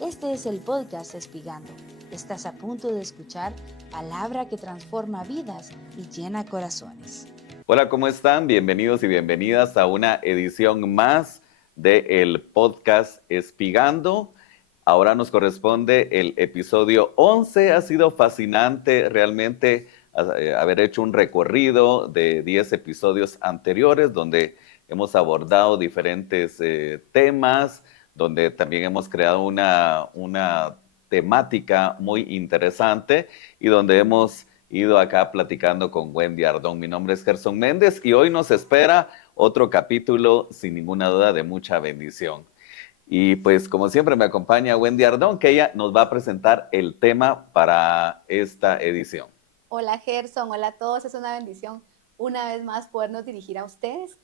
Este es el podcast Espigando. Estás a punto de escuchar palabra que transforma vidas y llena corazones. Hola, ¿cómo están? Bienvenidos y bienvenidas a una edición más del podcast Espigando. Ahora nos corresponde el episodio 11. Ha sido fascinante realmente haber hecho un recorrido de 10 episodios anteriores donde hemos abordado diferentes temas, donde también hemos creado una temática muy interesante y donde hemos ido acá platicando con Wendy Ardón. Mi nombre es Gerson Méndez y hoy nos espera otro capítulo sin ninguna duda de mucha bendición. Y pues como siempre me acompaña Wendy Ardón, que ella nos va a presentar el tema para esta edición. Hola Gerson, hola a todos, es una bendición una vez más podernos dirigir a ustedes.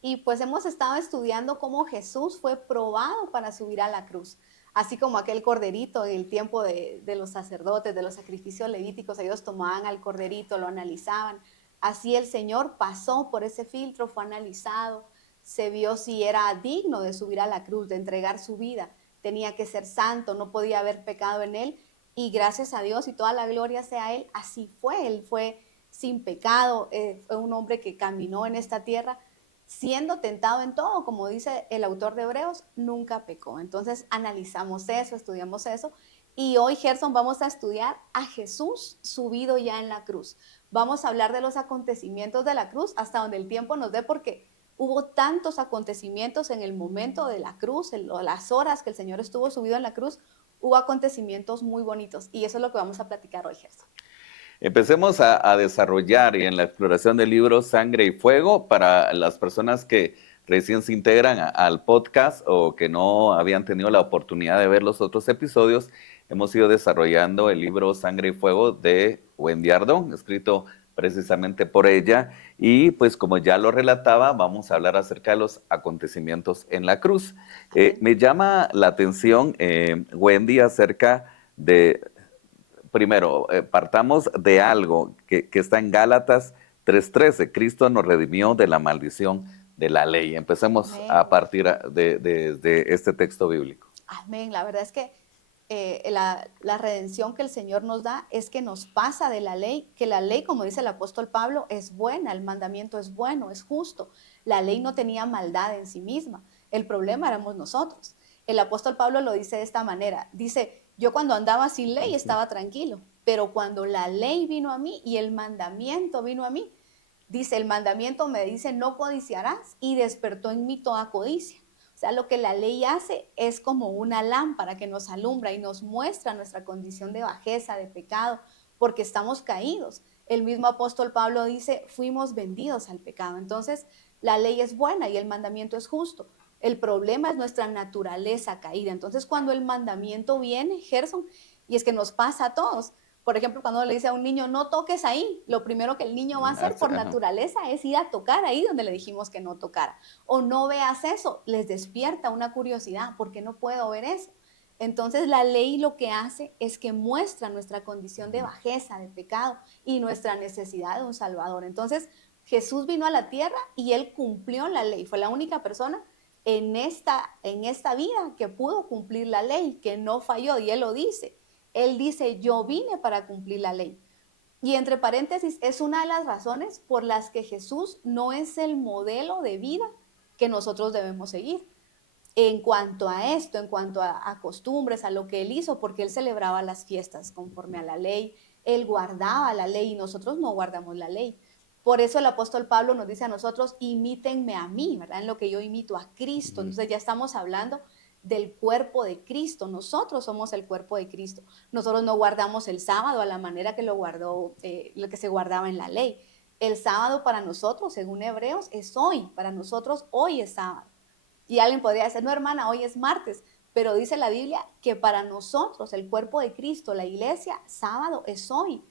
Y pues hemos estado estudiando cómo Jesús fue probado para subir a la cruz, así como aquel corderito en el tiempo de los sacerdotes, de los sacrificios levíticos, ellos tomaban al corderito, lo analizaban. Así el Señor pasó por ese filtro, fue analizado, se vio si era digno de subir a la cruz, de entregar su vida, tenía que ser santo, no podía haber pecado en él. Y gracias a Dios y toda la gloria sea a Él, así fue. Él fue sin pecado, fue un hombre que caminó en esta tierra siendo tentado en todo, como dice el autor de Hebreos, nunca pecó. Entonces analizamos eso, estudiamos eso. Y hoy, Gerson, vamos a estudiar a Jesús subido ya en la cruz. Vamos a hablar de los acontecimientos de la cruz hasta donde el tiempo nos dé, porque hubo tantos acontecimientos en el momento de la cruz, en las horas que el Señor estuvo subido en la cruz, hubo acontecimientos muy bonitos y eso es lo que vamos a platicar hoy, Gerson. Empecemos a desarrollar y en la exploración del libro Sangre y Fuego para las personas que recién se integran al podcast o que no habían tenido la oportunidad de ver los otros episodios. Hemos ido desarrollando el libro Sangre y Fuego de Wendy Ardón, escrito precisamente por ella. Y pues como ya lo relataba, vamos a hablar acerca de los acontecimientos en la cruz. Me llama la atención, Wendy, acerca de... Primero, partamos de algo que está en Gálatas 3:13. Cristo nos redimió de la maldición de la ley. Empecemos Amén. a partir de este texto bíblico. Amén. La verdad es que la redención que el Señor nos da es que nos pasa de la ley, que la ley, como dice el apóstol Pablo, es buena, el mandamiento es bueno, es justo. La ley no tenía maldad en sí misma. El problema éramos nosotros. El apóstol Pablo lo dice de esta manera. Dice, yo cuando andaba sin ley estaba tranquilo, pero cuando la ley vino a mí y el mandamiento vino a mí, dice, el mandamiento me dice, no codiciarás, y despertó en mí toda codicia. O sea, lo que la ley hace es como una lámpara que nos alumbra y nos muestra nuestra condición de bajeza, de pecado, porque estamos caídos. El mismo apóstol Pablo dice, fuimos vendidos al pecado. Entonces, la ley es buena y el mandamiento es justo. El problema es nuestra naturaleza caída. Entonces, cuando el mandamiento viene, Gerson, y es que nos pasa a todos. Por ejemplo, cuando le dice a un niño, no toques ahí, lo primero que el niño va a hacer por naturaleza es ir a tocar ahí donde le dijimos que no tocara. O no veas eso, les despierta una curiosidad, ¿por qué no puedo ver eso? Entonces la ley lo que hace es que muestra nuestra condición de bajeza, de pecado y nuestra necesidad de un Salvador. Entonces Jesús vino a la tierra y Él cumplió la ley. Fue la única persona en esta vida que pudo cumplir la ley, que no falló, y Él lo dice. Él dice, yo vine para cumplir la ley. Y entre paréntesis, es una de las razones por las que Jesús no es el modelo de vida que nosotros debemos seguir. En cuanto a esto, en cuanto a costumbres, a lo que Él hizo, porque Él celebraba las fiestas conforme a la ley, Él guardaba la ley y nosotros no guardamos la ley. Por eso el apóstol Pablo nos dice a nosotros, imítenme a mí, ¿verdad? En lo que yo imito a Cristo. Entonces ya estamos hablando del cuerpo de Cristo. Nosotros somos el cuerpo de Cristo. Nosotros no guardamos el sábado a la manera que lo que se guardaba en la ley. El sábado para nosotros, según Hebreos, es hoy. Para nosotros hoy es sábado. Y alguien podría decir, no hermana, hoy es martes. Pero dice la Biblia que para nosotros, el cuerpo de Cristo, la iglesia, sábado es hoy.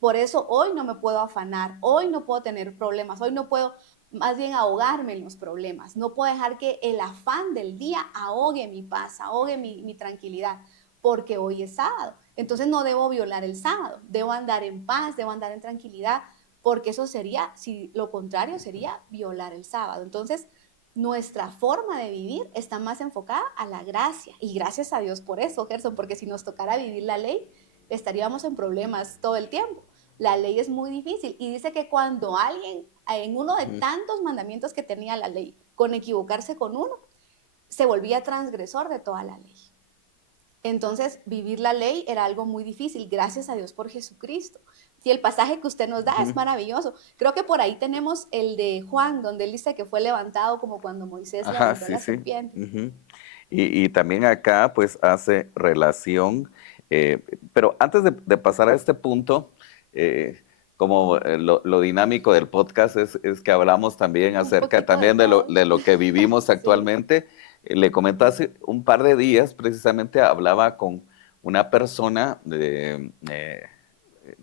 Por eso hoy no me puedo afanar, hoy no puedo tener problemas, hoy no puedo más bien ahogarme en los problemas. No puedo dejar que el afán del día ahogue mi paz, ahogue mi tranquilidad, porque hoy es sábado. Entonces no debo violar el sábado, debo andar en paz, debo andar en tranquilidad, porque eso sería, si lo contrario, sería violar el sábado. Entonces, nuestra forma de vivir está más enfocada a la gracia. Y gracias a Dios por eso, Gerson, porque si nos tocara vivir la ley, estaríamos en problemas todo el tiempo. La ley es muy difícil y dice que cuando alguien, en uno de tantos mandamientos que tenía la ley, con equivocarse con uno, se volvía transgresor de toda la ley. Entonces, vivir la ley era algo muy difícil, gracias a Dios por Jesucristo. Y el pasaje que usted nos da es maravilloso. Creo que por ahí tenemos el de Juan, donde él dice que fue levantado como cuando Moisés levantó la serpiente. Y también acá pues hace relación, pero antes de pasar a este punto, como lo dinámico del podcast es que hablamos también acerca también de lo que vivimos actualmente. Sí. Le comenté hace un par de días, precisamente hablaba con una persona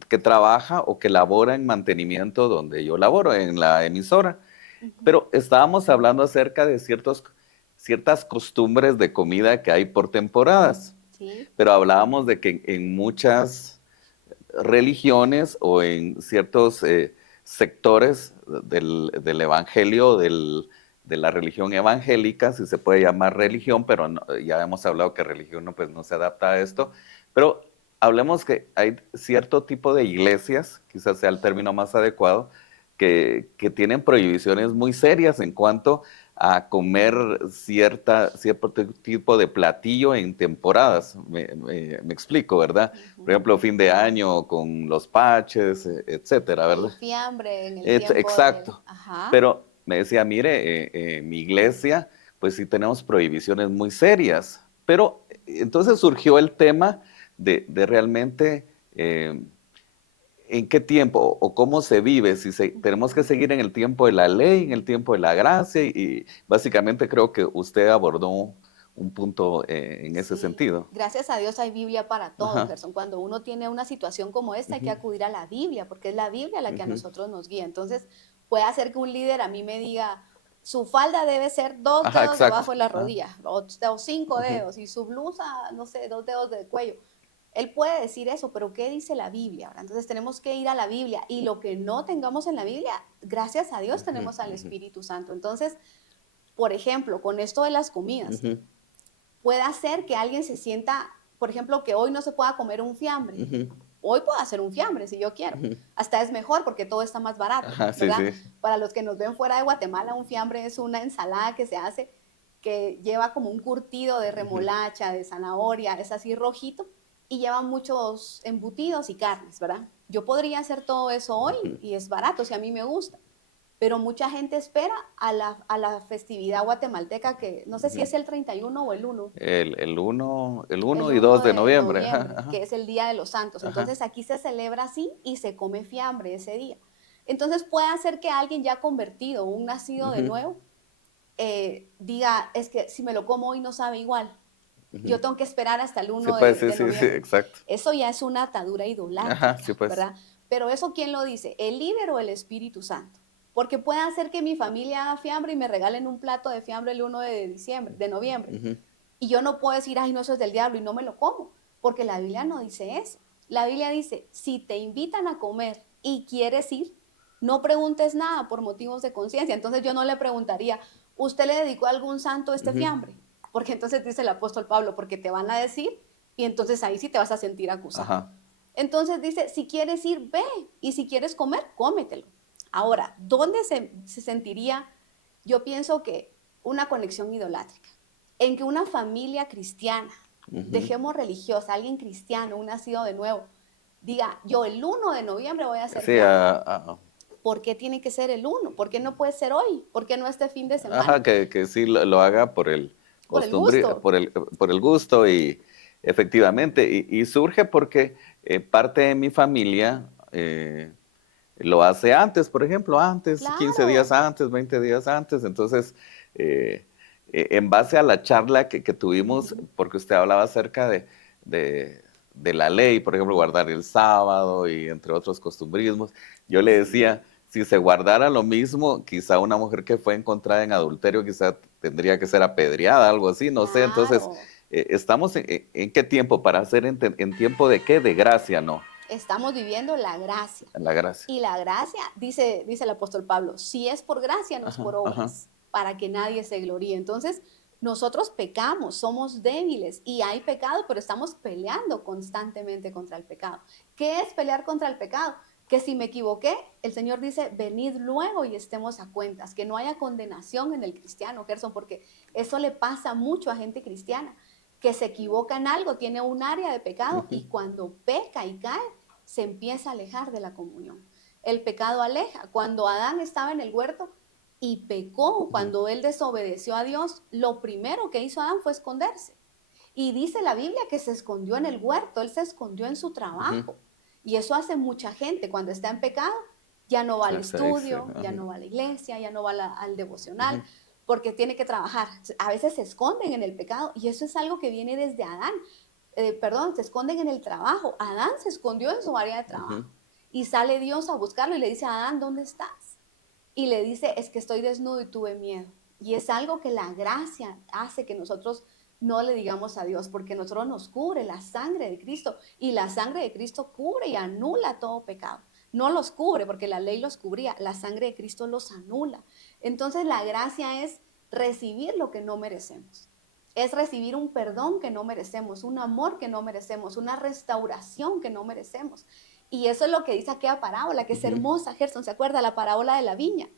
que trabaja o que labora en mantenimiento donde yo laboro, en la emisora. Pero estábamos hablando acerca de ciertas costumbres de comida que hay por temporadas. Sí. Pero hablábamos de que en muchas religiones o en ciertos sectores del evangelio, de la religión evangélica, si se puede llamar religión, pero no, ya hemos hablado que religión pues, no se adapta a esto, pero hablemos que hay cierto tipo de iglesias, quizás sea el término más adecuado, que tienen prohibiciones muy serias en cuanto a comer cierto tipo de platillo en temporadas. Me explico, ¿verdad? Por ejemplo, fin de año con los paches, etcétera, ¿verdad? El fiambre en el tiempo. Exacto. Pero me decía, mire, mi iglesia, pues sí tenemos prohibiciones muy serias. Pero entonces surgió el tema de realmente en qué tiempo o cómo se vive, si tenemos que seguir en el tiempo de la ley, en el tiempo de la gracia, y básicamente creo que usted abordó un punto en ese sentido. Gracias a Dios hay Biblia para todo, Gerson. Cuando uno tiene una situación como esta, hay que acudir a la Biblia, porque es la Biblia la que a nosotros nos guía. Entonces, puede hacer que un líder a mí me diga, su falda debe ser 2 dedos debajo de la rodilla, o 5 dedos, y su blusa, no sé, 2 dedos del cuello. Él puede decir eso, pero ¿qué dice la Biblia? Entonces tenemos que ir a la Biblia, y lo que no tengamos en la Biblia, gracias a Dios tenemos al Espíritu Santo. Entonces, por ejemplo, con esto de las comidas, puede hacer que alguien se sienta, por ejemplo, que hoy no se pueda comer un fiambre. Hoy puedo hacer un fiambre si yo quiero. Hasta es mejor porque todo está más barato, ¿verdad? Sí. Para los que nos ven fuera de Guatemala, un fiambre es una ensalada que se hace que lleva como un curtido de remolacha, de zanahoria, es así rojito, y lleva muchos embutidos y carnes, ¿verdad? Yo podría hacer todo eso hoy y es barato si a mí me gusta. Pero mucha gente espera a la festividad guatemalteca, que no sé si es el 31 o el 1. El 1 y 2 de noviembre. Que es el Día de los Santos. Entonces aquí se celebra así y se come fiambre ese día. Entonces puede hacer que alguien ya convertido, un nacido de nuevo, diga, es que si me lo como hoy no sabe igual. Yo tengo que esperar hasta el 1 de noviembre. Sí, exacto. Eso ya es una atadura idolátrica, sí, pues. ¿verdad? Pero eso, ¿quién lo dice? ¿El líder o el Espíritu Santo? Porque puede hacer que mi familia haga fiambre y me regalen un plato de fiambre el 1 de noviembre. Y yo no puedo decir, ay, no, eso es del diablo y no me lo como. Porque la Biblia no dice eso. La Biblia dice, si te invitan a comer y quieres ir, no preguntes nada por motivos de conciencia. Entonces yo no le preguntaría, ¿usted le dedicó a algún santo este fiambre? Porque entonces dice el apóstol Pablo, porque te van a decir y entonces ahí sí te vas a sentir acusado. Entonces dice, si quieres ir, ve. Y si quieres comer, cómetelo. Ahora, ¿dónde se sentiría? Yo pienso que una conexión idolátrica, en que una familia cristiana, dejemos religiosa, alguien cristiano, un nacido de nuevo, diga, yo el 1 de noviembre voy a hacer fiambre. ¿Por qué tiene que ser el 1? ¿Por qué no puede ser hoy? ¿Por qué no este fin de semana? Que sí lo haga por el gusto. Por el gusto y efectivamente, y surge porque parte de mi familia lo hace antes, por ejemplo, Claro. 15 días antes, 20 días antes. Entonces, en base a la charla que tuvimos, porque usted hablaba acerca de la ley, por ejemplo, guardar el sábado y entre otros costumbrismos, yo le decía, si se guardara lo mismo, quizá una mujer que fue encontrada en adulterio, quizá tendría que ser apedreada, algo así, no sé. Entonces, ¿estamos en qué tiempo? ¿Para hacer en tiempo de qué? De gracia, ¿no? Estamos viviendo la gracia. La gracia. Y la gracia, dice el apóstol Pablo, si es por gracia, no es por obras. para que nadie se gloríe. Entonces, nosotros pecamos, somos débiles y hay pecado, pero estamos peleando constantemente contra el pecado. ¿Qué es pelear contra el pecado? Que si me equivoqué, el Señor dice, venid luego y estemos a cuentas, que no haya condenación en el cristiano, Gerson, porque eso le pasa mucho a gente cristiana, que se equivoca en algo, tiene un área de pecado y cuando peca y cae, se empieza a alejar de la comunión. El pecado aleja. Cuando Adán estaba en el huerto y pecó, cuando él desobedeció a Dios, lo primero que hizo Adán fue esconderse. Y dice la Biblia que se escondió en el huerto, él se escondió en su trabajo. Y eso hace mucha gente cuando está en pecado, ya no va al estudio, ya no va a la iglesia, ya no va al devocional, porque tiene que trabajar. A veces se esconden en el pecado y eso es algo que viene desde Adán. Se esconden en el trabajo. Adán se escondió en su área de trabajo y sale Dios a buscarlo y le dice a Adán, ¿dónde estás? Y le dice, es que estoy desnudo y tuve miedo. Y es algo que la gracia hace que nosotros no le digamos a Dios, porque nosotros nos cubre la sangre de Cristo y la sangre de Cristo cubre y anula todo pecado. No los cubre porque la ley los cubría, la sangre de Cristo los anula. Entonces la gracia es recibir lo que no merecemos. Es recibir un perdón que no merecemos, un amor que no merecemos, una restauración que no merecemos. Y eso es lo que dice aquella parábola, que es hermosa, Gerson, ¿se acuerda? La parábola de la viña.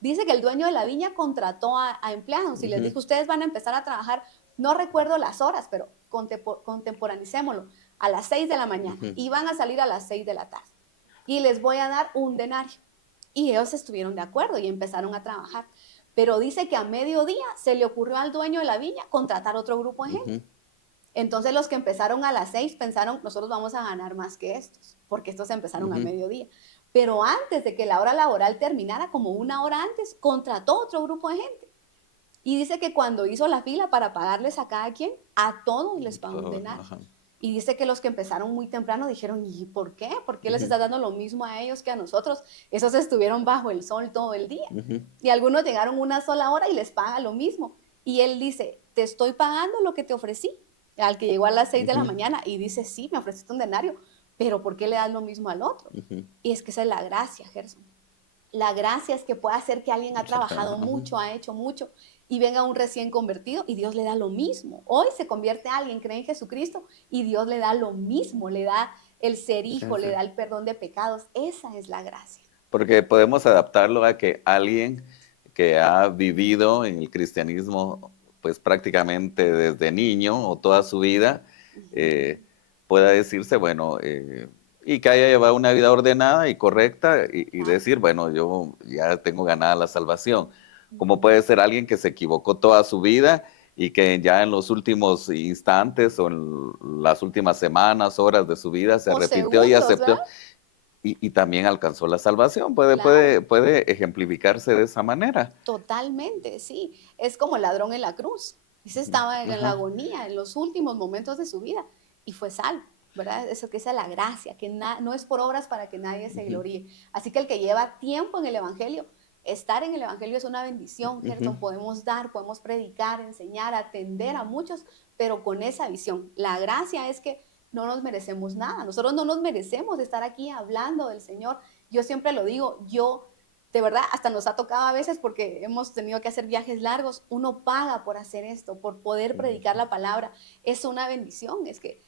Dice que el dueño de la viña contrató a empleados y les dijo, ustedes van a empezar a trabajar, no recuerdo las horas, pero contemporanicémoslo, a las 6 de la mañana y van a salir a las 6 de la tarde. Y les voy a dar un denario. Y ellos estuvieron de acuerdo y empezaron a trabajar. Pero dice que a mediodía se le ocurrió al dueño de la viña contratar otro grupo de gente. Entonces los que empezaron a las 6 pensaron, nosotros vamos a ganar más que estos, porque estos empezaron a mediodía. Pero antes de que la hora laboral terminara, como una hora antes, contrató otro grupo de gente. Y dice que cuando hizo la fila para pagarles a cada quien, a todos les pagó un denario. Y dice que los que empezaron muy temprano dijeron, ¿y por qué? ¿Por qué les está dando lo mismo a ellos que a nosotros? Esos estuvieron bajo el sol todo el día. Y algunos llegaron una sola hora y les paga lo mismo. Y él dice, te estoy pagando lo que te ofrecí. Al que llegó a las 6 de la mañana y dice, sí, me ofreciste un denario, pero ¿por qué le das lo mismo al otro? Y es que esa es la gracia, Gerson. La gracia es que puede hacer que alguien ha trabajado mucho, ha hecho mucho, y venga un recién convertido y Dios le da lo mismo. Hoy se convierte a alguien, cree en Jesucristo y Dios le da lo mismo, le da el ser hijo, le da el perdón de pecados. Esa es la gracia. Porque podemos adaptarlo a que alguien que ha vivido en el cristianismo pues prácticamente desde niño o toda su vida pueda decirse, bueno, y que haya llevado una vida ordenada y correcta y decir, bueno, yo ya tengo ganada la salvación. Como puede ser alguien que se equivocó toda su vida y que ya en los últimos instantes o en las últimas semanas, horas de su vida se arrepintió y aceptó y también alcanzó la salvación. Puede ejemplificarse de esa manera. Totalmente, sí. Es como el ladrón en la cruz. Ese estaba en la agonía, en los últimos momentos de su vida y fue salvo. ¿Verdad? Eso que es la gracia, que no es por obras para que nadie se gloríe. Así que el que lleva tiempo en el Evangelio, estar en el Evangelio es una bendición, ¿cierto? Podemos dar, podemos predicar, enseñar, atender a muchos, pero con esa visión. La gracia es que no nos merecemos nada. Nosotros no nos merecemos estar aquí hablando del Señor. Yo siempre lo digo, de verdad, hasta nos ha tocado a veces porque hemos tenido que hacer viajes largos. Uno paga por hacer esto, por poder predicar la palabra. Es una bendición, es que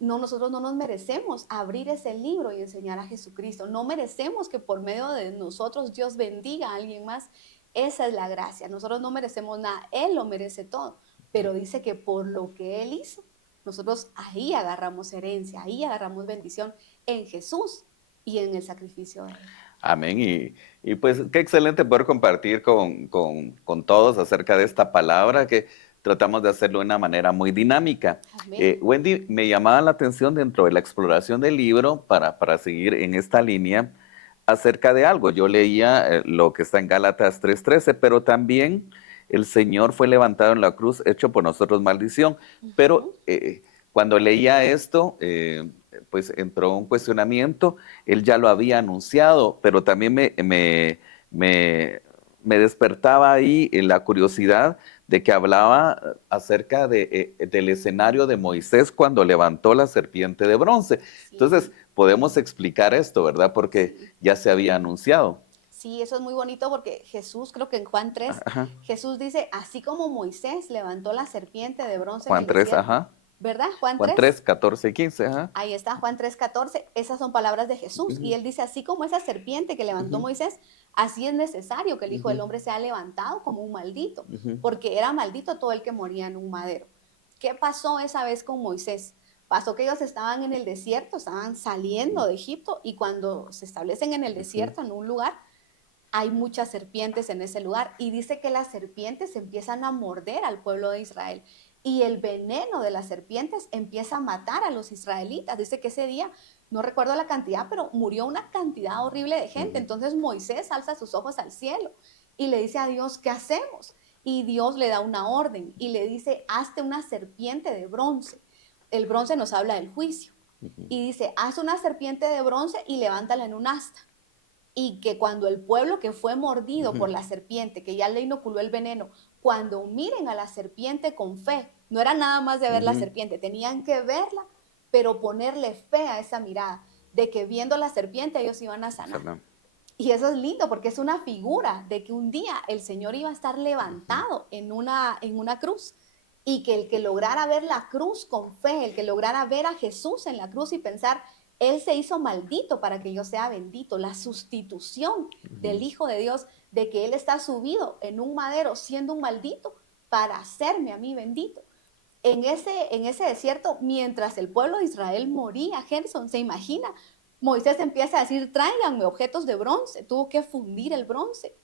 nosotros no nos merecemos abrir ese libro y enseñar a Jesucristo. No merecemos que por medio de nosotros Dios bendiga a alguien más. Esa es la gracia. Nosotros no merecemos nada. Él lo merece todo. Pero dice que por lo que Él hizo, nosotros ahí agarramos herencia, ahí agarramos bendición en Jesús y en el sacrificio de Él. Amén. Y pues qué excelente poder compartir con todos acerca de esta palabra que tratamos de hacerlo de una manera muy dinámica. Wendy, me llamaba la atención dentro de la exploración del libro, para seguir en esta línea, acerca de algo. Yo leía lo que está en Gálatas 3:13, pero también el Señor fue levantado en la cruz, hecho por nosotros maldición. Pero cuando leía esto, pues entró un cuestionamiento. Él ya lo había anunciado, pero también me despertaba ahí la curiosidad de que hablaba acerca del escenario de Moisés cuando levantó la serpiente de bronce. Sí. Entonces, podemos explicar esto, ¿verdad? Porque ya se había anunciado. Sí, eso es muy bonito porque Jesús, creo que en Juan 3, Ajá. Jesús dice, así como Moisés levantó la serpiente de bronce en Juan el 3, desierto, ajá. ¿verdad? Juan Juan 3. 3, 14 y 15, ajá. Ahí está, Juan 3:14. Esas son palabras de Jesús. Y Ujú, él dice, así como esa serpiente que levantó ujú, Moisés, así es necesario que el Hijo del ujú, Hombre sea levantado como un maldito, ujú, porque era maldito todo el que moría en un madero. ¿Qué pasó esa vez con Moisés? Pasó que ellos estaban en el desierto, estaban saliendo de Egipto y cuando se establecen en el ujú, desierto, en un lugar, hay muchas serpientes en ese lugar y dice que las serpientes empiezan a morder al pueblo de Israel y el veneno de las serpientes empieza a matar a los israelitas. Dice que ese día, no recuerdo la cantidad, pero murió una cantidad horrible de gente. ujú. Entonces Moisés alza sus ojos al cielo y le dice a Dios, ¿qué hacemos? Y Dios le da una orden y le dice, hazte una serpiente de bronce. El bronce nos habla del juicio. Ujú, Y dice, haz una serpiente de bronce y levántala en un asta y que cuando el pueblo que fue mordido por ujú, la serpiente, que ya le inoculó el veneno, cuando miren a la serpiente con fe, no era nada más de ver la ujú. serpiente, tenían que verla, pero ponerle fe a esa mirada, de que viendo la serpiente ellos iban a sanar. Salam. Y eso es lindo porque es una figura de que un día el Señor iba a estar Ujú, levantado en una cruz y que el que lograra ver la cruz con fe, el que lograra ver a Jesús en la cruz y pensar, Él se hizo maldito para que yo sea bendito, la sustitución del ujú. Hijo de Dios, de que Él está subido en un madero siendo un maldito para hacerme a mí bendito. En ese desierto, mientras el pueblo de Israel moría, Gerson, ¿se imagina? Moisés empieza a decir, tráiganme objetos de bronce, tuvo que fundir el bronce.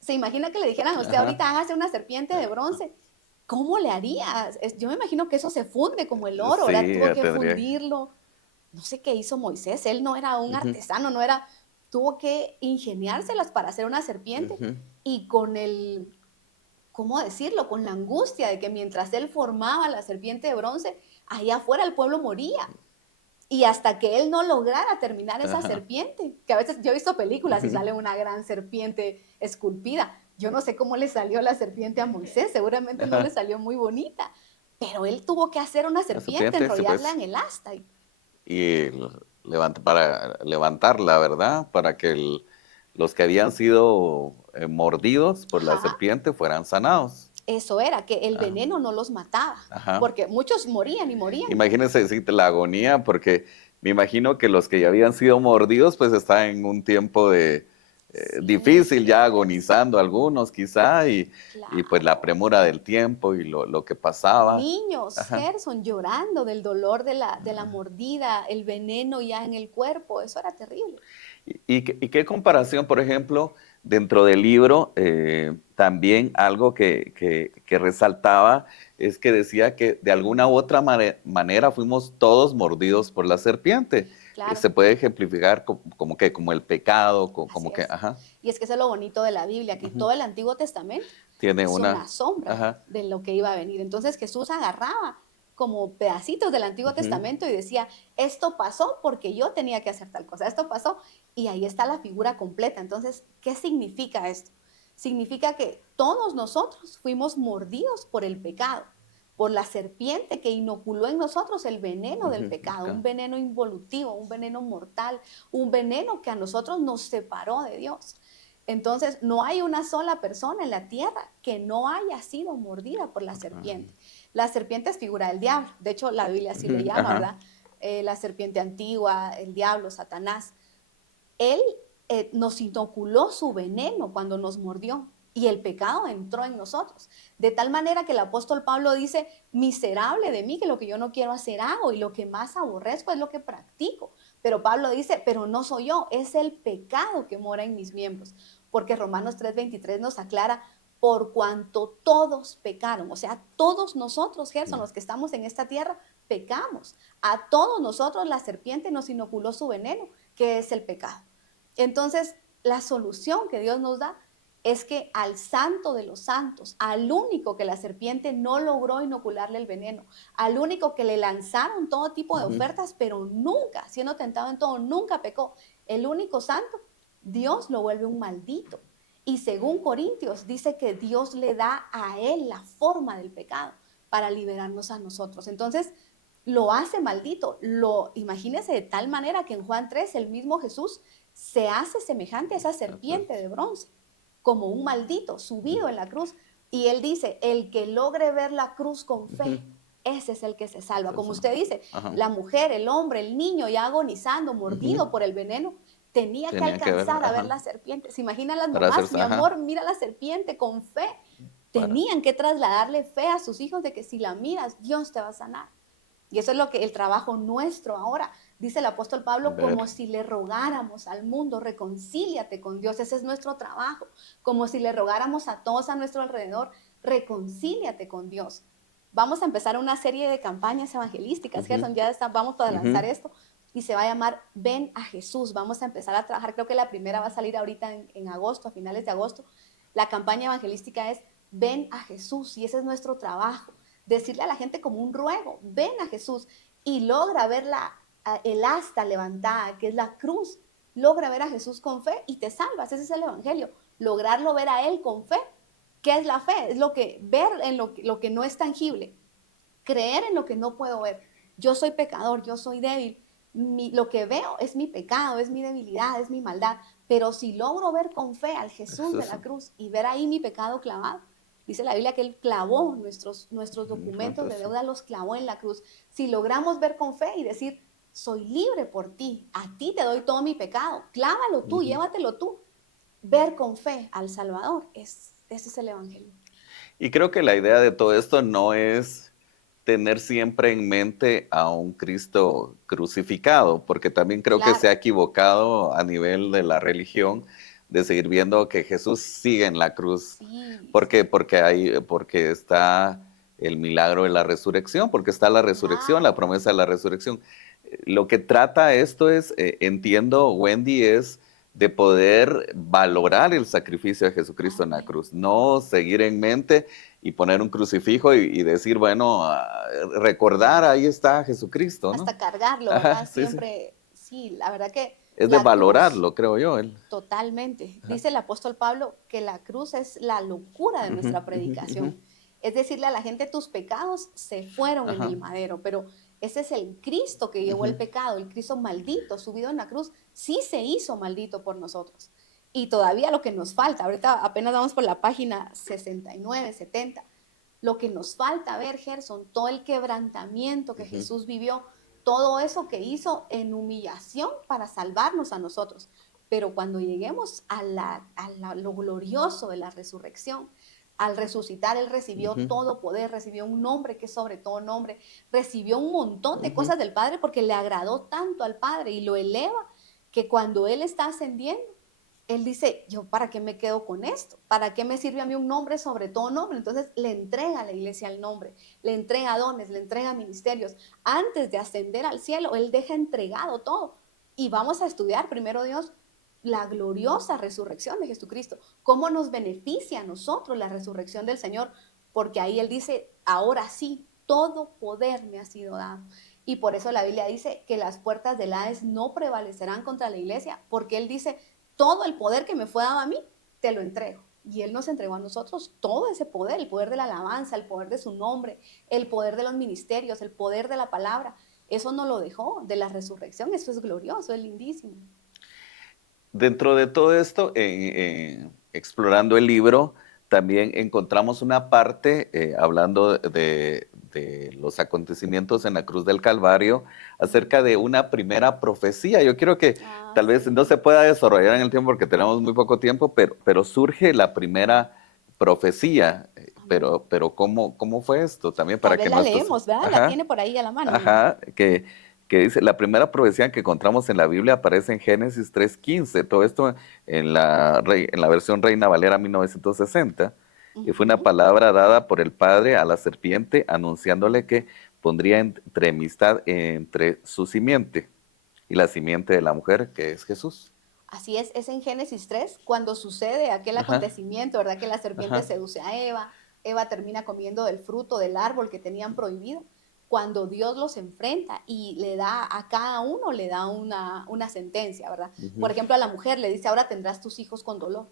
¿Se imagina que le dijeran a usted Ajá. ahorita hágase una serpiente de bronce? ¿Cómo le harías? Yo me imagino que eso se funde como el oro, ¿verdad? Sí, Tuvo que tendría. fundirlo. No sé qué hizo Moisés, él no era un Ujú, artesano, no era, tuvo que ingeniárselas para hacer una serpiente ujú. y con el, ¿cómo decirlo? Con la angustia de que mientras él formaba la serpiente de bronce, allá afuera el pueblo moría. Y hasta que él no lograra terminar esa Ajá. serpiente, que a veces yo he visto películas y Ujú. sale una gran serpiente esculpida. Yo no sé cómo le salió la serpiente a Moisés, seguramente no le Ajá. salió muy bonita, pero él tuvo que hacer una La serpiente, serpiente, sí, enrollarla pues. en el asta. Y para levantarla, ¿verdad? Para que los que habían sido mordidos por la Ajá, serpiente fueran sanados. eso era, que el Ah, veneno no los mataba, ajá. porque muchos morían y morían. Imagínense sí, la agonía, porque me imagino que los que ya habían sido mordidos, pues están en un tiempo de Sí, difícil, ya agonizando algunos quizá, y pues la claro. premura del tiempo y lo que pasaba. Niños, Ajá. Gerson, llorando del dolor de la mordida, el veneno ya en el cuerpo, eso era terrible. Y qué comparación, por ejemplo, dentro del libro, también algo que resaltaba es que decía que de alguna u otra manera fuimos todos mordidos por la serpiente. Claro. Se puede ejemplificar como que como el pecado, Así como que, es. ajá, Y es que eso es lo bonito de la Biblia, que ujú, todo el Antiguo Testamento tiene es una una, sombra ajá, de lo que iba a venir. Entonces Jesús agarraba como pedacitos del Antiguo ujú, Testamento y decía, esto pasó porque yo tenía que hacer tal cosa, esto pasó y ahí está la figura completa. Entonces, ¿qué significa esto? Significa que todos nosotros fuimos mordidos por el pecado, por la serpiente que inoculó en nosotros el veneno del ujú, pecado, un acá, veneno involutivo, un veneno mortal, un veneno que a nosotros nos separó de Dios. Entonces, no hay una sola persona en la tierra que no haya sido mordida por la acá, serpiente. La serpiente es figura del diablo. De hecho, la Biblia así le ujú, llama, ajá, ¿verdad? La serpiente antigua, el diablo, Satanás. Él nos inoculó su veneno cuando nos mordió y el pecado entró en nosotros. De tal manera que el apóstol Pablo dice, miserable de mí, que lo que yo no quiero hacer hago y lo que más aborrezco es lo que practico. Pero Pablo dice, pero no soy yo, es el pecado que mora en mis miembros. Porque Romanos 3:23 nos aclara, por cuanto todos pecaron, o sea, todos nosotros, Gerson, ujú, los que estamos en esta tierra, pecamos. A todos nosotros la serpiente nos inoculó su veneno, que es el pecado. Entonces, la solución que Dios nos da es que al santo de los santos, al único que la serpiente no logró inocularle el veneno, al único que le lanzaron todo tipo de ujú, ofertas, pero nunca, siendo tentado en todo, nunca pecó, el único santo, Dios lo vuelve un maldito. Y según Corintios, dice que Dios le da a él la forma del pecado para liberarnos a nosotros. Entonces, lo hace maldito. Imagínese de tal manera que en Juan 3 el mismo Jesús se hace semejante a esa serpiente de bronce, como un maldito subido en la cruz. Y él dice, el que logre ver la cruz con fe, ese es el que se salva. Como usted dice, la mujer, el hombre, el niño ya agonizando, mordido por el veneno, tenía que Tenía que ver, alcanzar a ver la serpiente. ¿Se imaginan las para mamás? hacerse, Mi amor, mira la serpiente con fe. para, Tenían que trasladarle fe a sus hijos de que si la miras, Dios te va a sanar. Y eso es lo que el trabajo nuestro ahora, dice el apóstol Pablo, ver. como si le rogáramos al mundo, reconcíliate con Dios. Ese es nuestro trabajo. Como si le rogáramos a todos a nuestro alrededor, reconcíliate con Dios. Vamos a empezar una serie de campañas evangelísticas, Gerson, vamos para lanzar esto, y se va a llamar Ven a Jesús. Vamos a empezar a trabajar, creo que la primera va a salir ahorita en agosto, a finales de agosto. La campaña evangelística es Ven a Jesús, y ese es nuestro trabajo. Decirle a la gente como un ruego, ven a Jesús, y logra ver el asta levantada, que es la cruz. Logra ver a Jesús con fe y te salvas. Ese es el evangelio. Lograrlo ver a Él con fe. ¿Qué es la fe? Es lo que ver en lo que no es tangible, creer en lo que no puedo ver. Yo soy pecador, yo soy débil. Lo que veo es mi pecado, es mi debilidad, es mi maldad. Pero si logro ver con fe al Jesús de la cruz y ver ahí mi pecado clavado, dice la Biblia que Él clavó nuestros documentos de deuda, los clavó en la cruz. Si logramos ver con fe y decir, soy libre por ti, a ti te doy todo mi pecado, clávalo tú, llévatelo tú. Ver con fe al Salvador, ese es el evangelio. Y creo que la idea de todo esto no es tener siempre en mente a un Cristo crucificado, porque también creo que se ha equivocado a nivel de la religión de seguir viendo que Jesús sigue en la cruz, porque está el milagro de la resurrección, porque está la resurrección, la promesa de la resurrección. Lo que trata esto es, entiendo, Wendy, es de poder valorar el sacrificio de Jesucristo en la cruz, no seguir en mente y poner un crucifijo y decir, bueno, recordar, ahí está Jesucristo, ¿no? Hasta cargarlo, ¿verdad? Siempre, sí, la verdad que es de valorarlo, creo yo. Totalmente. Dice el apóstol Pablo que la cruz es la locura de nuestra predicación. Es decirle a la gente, tus pecados se fueron en el madero, pero ese es el Cristo que llevó el pecado, el Cristo maldito, subido en la cruz, sí se hizo maldito por nosotros. Y todavía lo que nos falta, ahorita apenas vamos por la página 69, 70, lo que nos falta ver, Gerson, todo el quebrantamiento que Jesús vivió, todo eso que hizo en humillación para salvarnos a nosotros. Pero cuando lleguemos a lo glorioso de la resurrección, al resucitar, Él recibió todo poder, recibió un nombre que es sobre todo nombre, recibió un montón de cosas del Padre porque le agradó tanto al Padre y lo eleva que cuando Él está ascendiendo, Él dice, yo ¿para qué me quedo con esto? ¿Para qué me sirve a mí un nombre sobre todo nombre? Entonces le entrega a la iglesia el nombre, le entrega dones, le entrega ministerios. Antes de ascender al cielo, Él deja entregado todo. Y vamos a estudiar, primero Dios, la gloriosa resurrección de Jesucristo. ¿Cómo nos beneficia a nosotros la resurrección del Señor? Porque ahí Él dice, ahora sí, todo poder me ha sido dado. Y por eso la Biblia dice que las puertas del Hades no prevalecerán contra la iglesia, porque Él dice, todo el poder que me fue dado a mí, te lo entrego. Y Él nos entregó a nosotros todo ese poder, el poder de la alabanza, el poder de su nombre, el poder de los ministerios, el poder de la palabra. Eso no lo dejó de la resurrección, eso es glorioso, es lindísimo. Dentro de todo esto, explorando el libro, también encontramos una parte, hablando de los acontecimientos en la cruz del Calvario, acerca de una primera profecía. Yo quiero que tal vez no se pueda desarrollar en el tiempo porque tenemos muy poco tiempo, pero surge la primera profecía. Pero ¿cómo fue esto? También para que la leemos, ¿verdad? La tiene por ahí a la mano. Que dice, la primera profecía que encontramos en la Biblia aparece en Génesis 3:15, todo esto en la versión Reina Valera 1960, y fue una palabra dada por el Padre a la serpiente, anunciándole que pondría enemistad entre su simiente y la simiente de la mujer, que es Jesús. Así es en Génesis 3, cuando sucede aquel acontecimiento, ¿verdad? Que la serpiente seduce a Eva, Eva termina comiendo del fruto del árbol que tenían prohibido, cuando Dios los enfrenta y le da a cada uno, le da una sentencia, ¿verdad? Por ejemplo, a la mujer le dice, ahora tendrás tus hijos con dolor.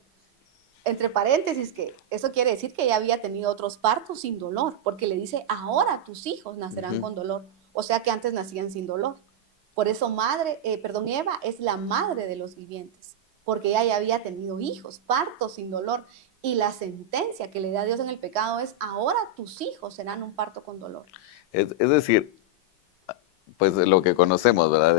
Entre paréntesis, que eso quiere decir que ella había tenido otros partos sin dolor, porque le dice, ahora tus hijos nacerán con dolor. O sea que antes nacían sin dolor. Por eso Eva es la madre de los vivientes, porque ella ya había tenido hijos, parto sin dolor. Y la sentencia que le da Dios en el pecado es, ahora tus hijos serán un parto con dolor. Es decir, pues lo que conocemos, ¿verdad?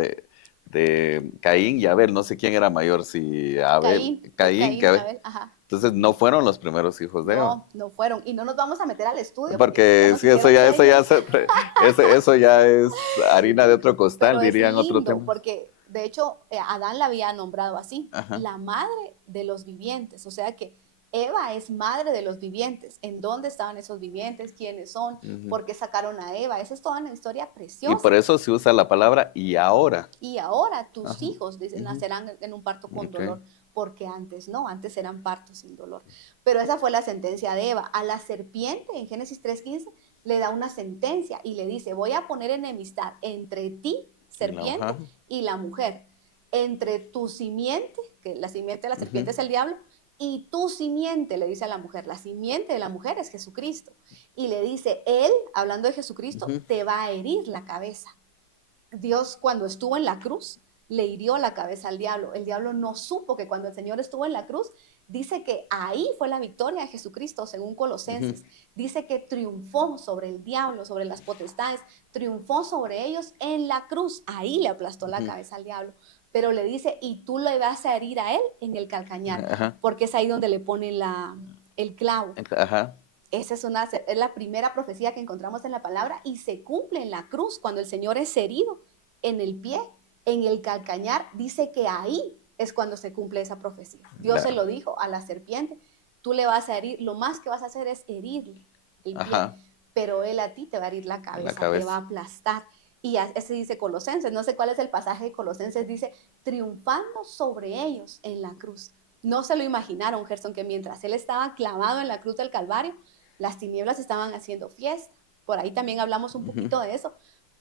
De Caín y Abel, no sé quién era mayor, si Abel, Caín, que Caín y Abel. Abel, ajá. Entonces no fueron los primeros hijos de Eva. No, no fueron. Y no nos vamos a meter al estudio porque ya Porque nos sí, eso hicieron ya, señas. eso ya es harina de otro costal, Pero es dirían otro lindo tema. porque, de hecho, Adán la había nombrado así, Ajá. la madre de los vivientes. O sea que Eva es madre de los vivientes. ¿En dónde estaban esos vivientes? ¿Quiénes son? ¿Por qué sacaron a Eva? Esa es toda una historia Y por preciosa. eso se usa la palabra y ahora. Y ahora tus Ajá. hijos nacerán en un parto con Ok. dolor, porque antes no, antes eran partos sin dolor. Pero esa fue la sentencia de Eva. A la serpiente, en Génesis 3:15, le da una sentencia y le dice, voy a poner enemistad entre ti, serpiente, Ajá. y la mujer, entre tu simiente, que la simiente de la serpiente es el diablo, y tu simiente, le dice a la mujer, la simiente de la mujer es Jesucristo. Y le dice, él, hablando de Jesucristo, te va a herir la cabeza. Dios, cuando estuvo en la cruz, le hirió la cabeza al diablo. El diablo no supo que cuando el Señor estuvo en la cruz, dice que ahí fue la victoria de Jesucristo, según Colosenses. Dice que triunfó sobre el diablo, sobre las potestades, triunfó sobre ellos en la cruz. Ahí le aplastó la cabeza al diablo. Pero le dice, y tú le vas a herir a él en el calcañar, Ajá. porque es ahí donde le ponen el clavo. Ajá. Esa es la primera profecía que encontramos en la palabra y se cumple en la cruz cuando el Señor es herido en el pie, en el calcañar. Dice que ahí es cuando se cumple esa profecía. Dios se lo dijo a la serpiente, tú le vas a herir, lo más que vas a hacer es herirle el pie, pero él a ti te va a herir la cabeza, te va a aplastar. Y ese dice Colosenses, no sé cuál es el pasaje de Colosenses, dice, triunfando sobre ellos en la cruz. No se lo imaginaron, Gerson, que mientras él estaba clavado en la cruz del Calvario, las tinieblas estaban haciendo fiesta. Por ahí también hablamos un poquito de eso,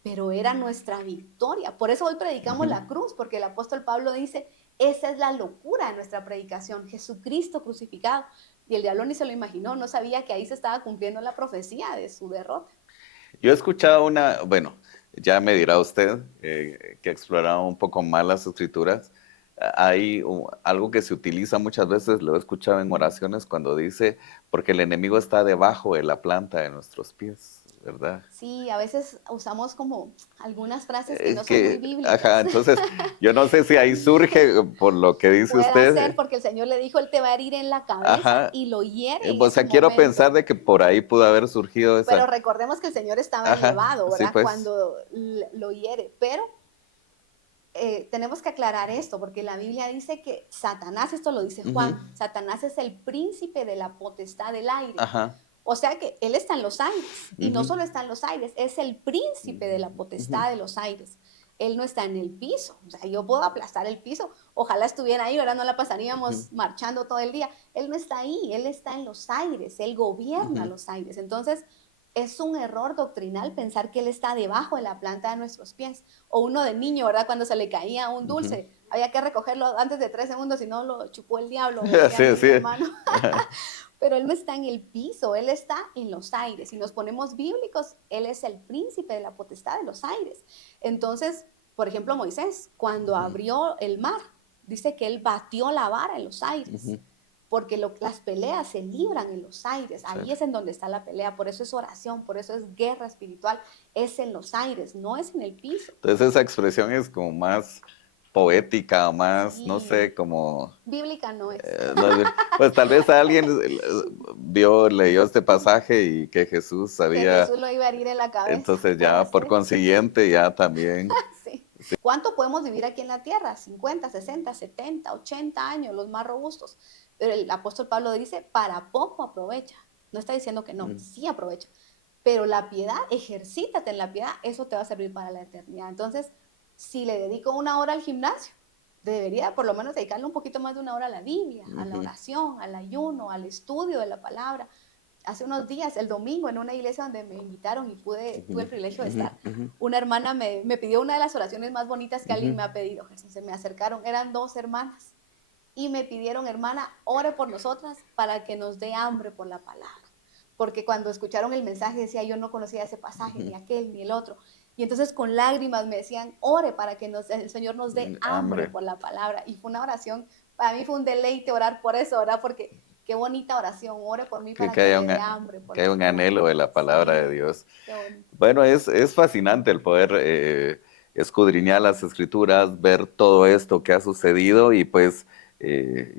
pero era nuestra victoria. Por eso hoy predicamos la cruz, porque el apóstol Pablo dice, esa es la locura de nuestra predicación, Jesucristo crucificado. Y el diablo ni se lo imaginó, no sabía que ahí se estaba cumpliendo la profecía de su derrota. Yo he escuchado bueno, ya me dirá usted que exploraba un poco más las escrituras. Hay algo que se utiliza muchas veces, lo he escuchado en oraciones cuando dice, porque el enemigo está debajo de la planta de nuestros pies, ¿verdad? Sí, a veces usamos como algunas frases que no son muy bíblicas. Ajá, entonces yo no sé si ahí surge por lo que dice Puede usted. ser porque el Señor le dijo, él te va a herir en la cabeza y lo hiere en O ese sea, quiero momento. pensar de que por ahí pudo haber surgido esa. Pero recordemos que el Señor estaba elevado, ¿verdad? Sí, pues. Cuando lo hiere. Pero tenemos que aclarar esto, porque la Biblia dice que Satanás, esto lo dice Juan, Satanás es el príncipe de la potestad del aire. O sea que él está en los aires, y no solo está en los aires, es el príncipe de la potestad de los aires. Él no está en el piso, o sea, yo puedo aplastar el piso, ojalá estuviera ahí, ahora no la pasaríamos marchando todo el día. Él no está ahí, él está en los aires, él gobierna los aires. Entonces, es un error doctrinal pensar que él está debajo de la planta de nuestros pies. O uno de niño, ¿verdad? Cuando se le caía un dulce, había que recogerlo antes de 3 segundos, si no lo chupó el diablo. Sí. Hermano. Pero él no está en el piso, él está en los aires. Si nos ponemos bíblicos, él es el príncipe de la potestad de los aires. Entonces, por ejemplo, Moisés, cuando abrió el mar, dice que él batió la vara en los aires. Porque las peleas se libran en los aires, ahí es en donde está la pelea, por eso es oración, por eso es guerra espiritual, es en los aires, no es en el piso. Entonces esa expresión es como más poética, más, no sé, como... Bíblica no es. Pues tal vez alguien leyó este pasaje y que Jesús sabía... Que Jesús lo iba a herir en la cabeza. Entonces ya por consiguiente ya también... Sí. ¿Cuánto podemos vivir aquí en la tierra? 50, 60, 70, 80 años, los más robustos. Pero el apóstol Pablo dice, para poco aprovecha. No está diciendo que no, sí aprovecha. Pero la piedad, ejercítate en la piedad, eso te va a servir para la eternidad. Entonces, si le dedico 1 hora al gimnasio, debería por lo menos dedicarle un poquito más de 1 hora a la Biblia, a la oración, al ayuno, al estudio de la palabra. Hace unos días, el domingo, en una iglesia donde me invitaron y tuve el privilegio de estar, una hermana me pidió una de las oraciones más bonitas que alguien me ha pedido. Se me acercaron, eran 2 hermanas, y me pidieron, hermana, ore por nosotras para que nos dé hambre por la palabra. Porque cuando escucharon el mensaje decía, yo no conocía ese pasaje, ni aquel, ni el otro. Y entonces con lágrimas me decían, ore para que el Señor nos dé hambre Hambre. por la palabra. Y fue una oración, para mí fue un deleite orar por eso, ¿verdad? Porque qué bonita oración, ore por mí Que, para que que haya me un, dé hambre por que haya la un palabra. anhelo de la palabra de Sí, Dios. qué bonito. Bueno, es fascinante el poder escudriñar las escrituras, ver todo esto que ha sucedido y pues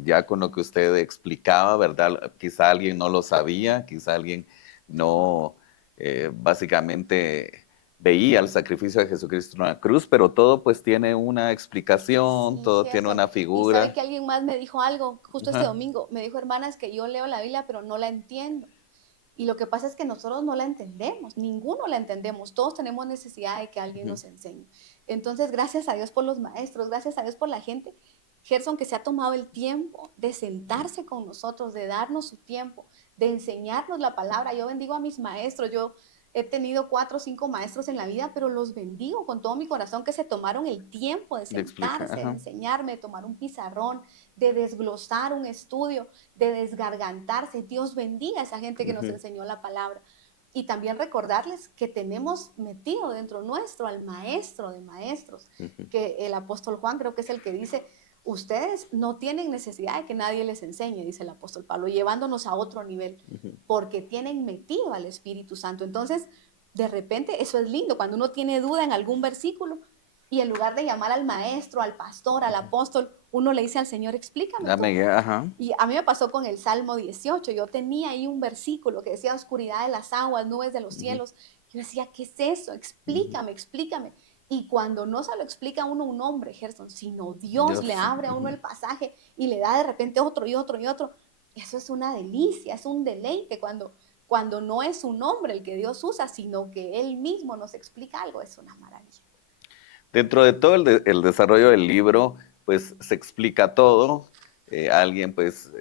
ya con lo que usted explicaba, ¿verdad? Quizá alguien no lo sabía, quizá alguien no básicamente veía el sacrificio de Jesucristo en la cruz, pero todo pues tiene una explicación, Sí, todo tiene Gerson. una Y sabe figura. que alguien más me dijo algo justo este Ajá, domingo. Me dijo, hermanas, que yo leo la Biblia, pero no la entiendo. Y lo que pasa es que nosotros no la entendemos, ninguno la entendemos, todos tenemos necesidad de que alguien ujú, nos enseñe. Entonces, gracias a Dios por los maestros, gracias a Dios por la gente, Gerson, que se ha tomado el tiempo de sentarse con nosotros, de darnos su tiempo, de enseñarnos la palabra. Yo bendigo a mis maestros, yo he tenido 4 o 5 maestros en la vida, pero los bendigo con todo mi corazón que se tomaron el tiempo de le explica, sentarse, de ajá. enseñarme, de tomar un pizarrón, de desglosar un estudio, de desgargantarse. Dios bendiga a esa gente que nos Ujú, enseñó la palabra. Y también recordarles que tenemos metido dentro nuestro al maestro de maestros, ujú, que el apóstol Juan creo que es el que dice, ustedes no tienen necesidad de que nadie les enseñe, dice el apóstol Pablo, llevándonos a otro nivel, ujú. porque tienen metido al Espíritu Santo. Entonces, de repente, eso es lindo, cuando uno tiene duda en algún versículo, y en lugar de llamar al maestro, al pastor, al apóstol, uno le dice al Señor, explícame Dame, todo. ajá. Y a mí me pasó con el Salmo 18. Yo tenía ahí un versículo que decía oscuridad de las aguas, nubes de los Ujú, cielos. Yo decía, ¿qué es eso? ujú. Explícame, explícame. Y cuando no se lo explica a uno un hombre, Gerson, sino Dios le Dios, abre a uno ujú. el pasaje y le da de repente otro y otro y otro. Eso es una delicia, es un deleite cuando no es un hombre el que Dios usa, sino que Él mismo nos explica algo. Es una maravilla. Dentro de todo el desarrollo del libro, pues se explica todo. Alguien pues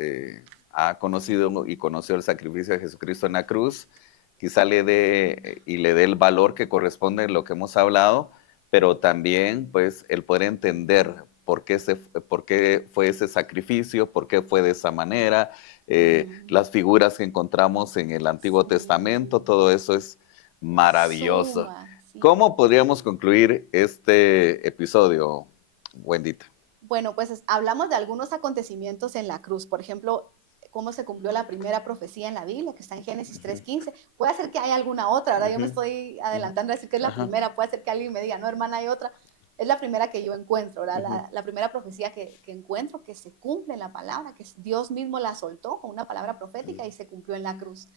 ha conocido y conoció el sacrificio de Jesucristo en la cruz, quizá le dé y le dé el valor que corresponde a lo que hemos hablado, pero también pues el poder entender por qué fue ese sacrificio, por qué fue de esa manera, Ujú. las figuras que encontramos en el Antiguo Testamento, Sí, todo eso es maravilloso. suma, sí. ¿Cómo podríamos concluir este episodio, Wendita? Bueno, pues hablamos de algunos acontecimientos en la cruz. Por ejemplo, cómo se cumplió la primera profecía en la Biblia, que está en Génesis 3:15. Puede ser que haya alguna otra, ¿verdad? Yo me Ujú, estoy ujú. adelantando a decir que es la Ajá, primera. Puede ser que alguien me diga, no, hermana, hay otra. Es la primera que yo encuentro, ¿verdad? ujú. La primera profecía que encuentro, que se cumple en la palabra, que Dios mismo la soltó con una palabra profética y se cumplió en la cruz.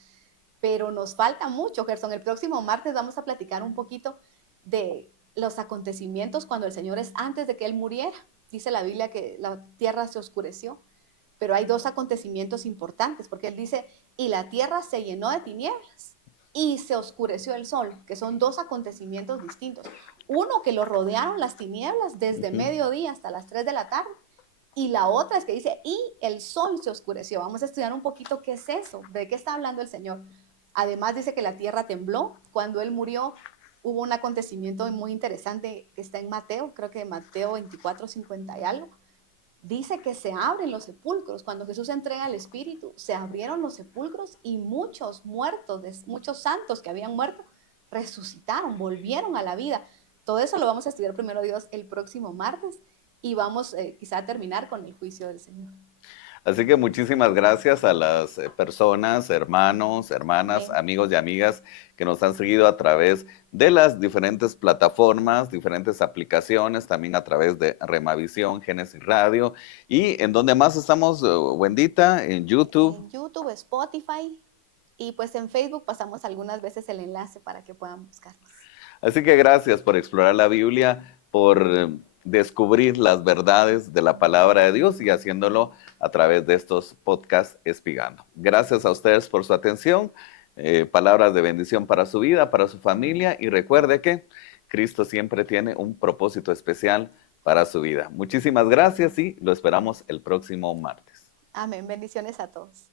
Pero nos falta mucho, Gerson. El próximo martes vamos a platicar un poquito de los acontecimientos cuando el Señor es antes de que Él muriera. Dice la Biblia que la tierra se oscureció, pero hay dos acontecimientos importantes, porque Él dice, y la tierra se llenó de tinieblas y se oscureció el sol, que son dos acontecimientos distintos. Uno, que lo rodearon las tinieblas desde Ujú. mediodía hasta las 3 de la tarde, y la otra es que dice, y el sol se oscureció. Vamos a estudiar un poquito qué es eso, de qué está hablando el Señor. Además dice que la tierra tembló. Cuando Él murió hubo un acontecimiento muy interesante que está en Mateo, creo que Mateo 24:50 y algo. Dice que se abren los sepulcros. Cuando Jesús entrega el Espíritu, se abrieron los sepulcros y muchos muertos, muchos santos que habían muerto, resucitaron, volvieron a la vida. Todo eso lo vamos a estudiar primero Dios el próximo martes y vamos quizá a terminar con el juicio del Señor. Así que muchísimas gracias a las personas, hermanos, hermanas, Amén. amigos y amigas que nos han seguido a través de las diferentes plataformas, diferentes aplicaciones, también a través de Remavisión, Génesis Radio. ¿Y en dónde más estamos, Wendita? En YouTube. En YouTube, Spotify y pues en Facebook pasamos algunas veces el enlace para que puedan buscarnos. Así que gracias por explorar la Biblia, por descubrir las verdades de la palabra de Dios y haciéndolo a través de estos podcasts Espigando. Gracias a ustedes por su atención, palabras de bendición para su vida, para su familia y recuerde que Cristo siempre tiene un propósito especial para su vida. Muchísimas gracias y lo esperamos el próximo martes. Amén. Bendiciones a todos.